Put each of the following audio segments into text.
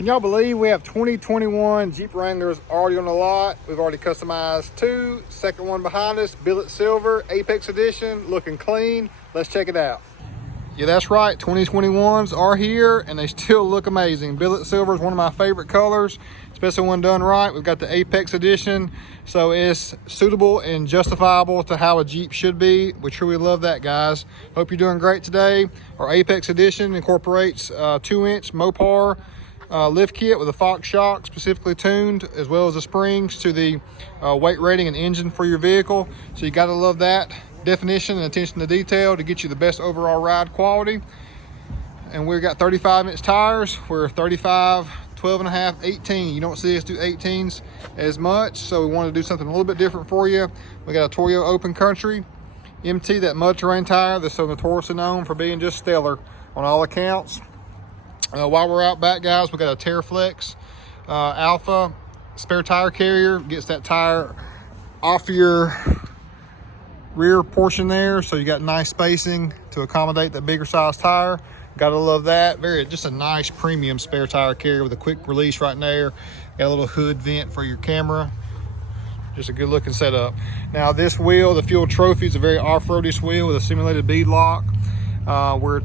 Can y'all believe we have 2021 Jeep Wranglers already on the lot? We've already customized two. Second one behind us, billet silver, Apex Edition, looking clean. Let's check it out. Yeah, that's right. 2021s are here and they still look amazing. Billet silver is one of my favorite colors, especially when done right. We've got the Apex Edition, so it's suitable and justifiable to how a Jeep should be. We truly love that, guys. Hope you're doing great today. Our Apex Edition incorporates 2-inch Mopar lift kit with a Fox shock specifically tuned, as well as the springs to the weight rating and engine for your vehicle. So you gotta love that definition and attention to detail to get you the best overall ride quality. And we've got 35-inch tires. We're 35, 12 and a half, 18. You don't see us do 18s as much, so we wanted to do something a little bit different for you. We got a Toyo Open Country MT, that mud terrain tire that's so notoriously known for being just stellar on all accounts. While we're out back, guys, we got a TerraFlex Alpha spare tire carrier. Gets that tire off your rear portion there, so you got nice spacing to accommodate that bigger size tire. Gotta love that. Just a nice premium spare tire carrier with a quick release right there. Got a little hood vent for your camera. Just a good looking setup. Now this wheel, the Fuel Trophy, is a very off-roadish wheel with a simulated bead lock. We're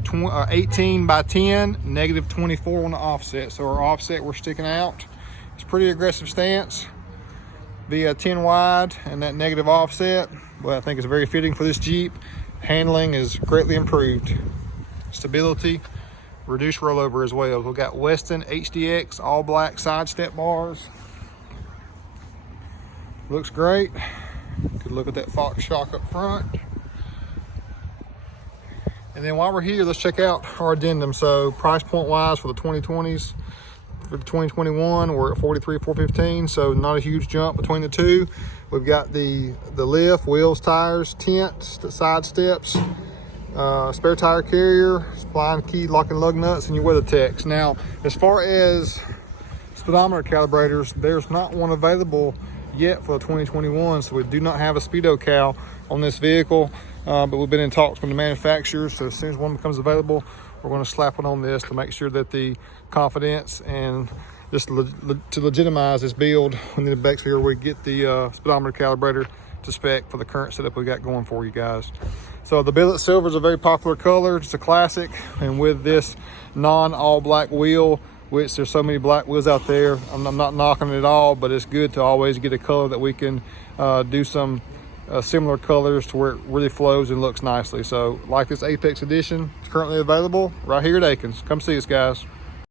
18 by 10, negative 24 on the offset. So our offset, we're sticking out. It's a pretty aggressive stance via 10 wide and that negative offset. Well, I think it's very fitting for this Jeep. Handling is greatly improved. Stability, reduced rollover as well. We've got Weston HDX all black side step bars. Looks great. Good look at that Fox shock up front. And then while we're here, let's check out our addendum. So price point wise for the 2020s, for the 2021, we're at $43,415, so not a huge jump between the two. We've got the lift, wheels, tires, tents, the side steps, spare tire carrier, flying key, lock and lug nuts, and your WeatherTechs. Now, as far as speedometer calibrators, there's not one available yet for the 2021, so we do not have a speedo cal on this vehicle, but we've been in talks with the manufacturers, so as soon as one becomes available, we're going to slap one on this to make sure that the confidence and just to legitimize this build, we need to make sure we get the speedometer calibrator to spec for the current setup we got going for you guys. So the billet silver is a very popular color. It's a classic, and with this non-all black wheel, which there's so many black wheels out there, I'm not knocking it at all, but it's good to always get a color that we can do some similar colors to where it really flows and looks nicely. So like this Apex Edition, it's currently available right here at Aikens. Come see us, guys.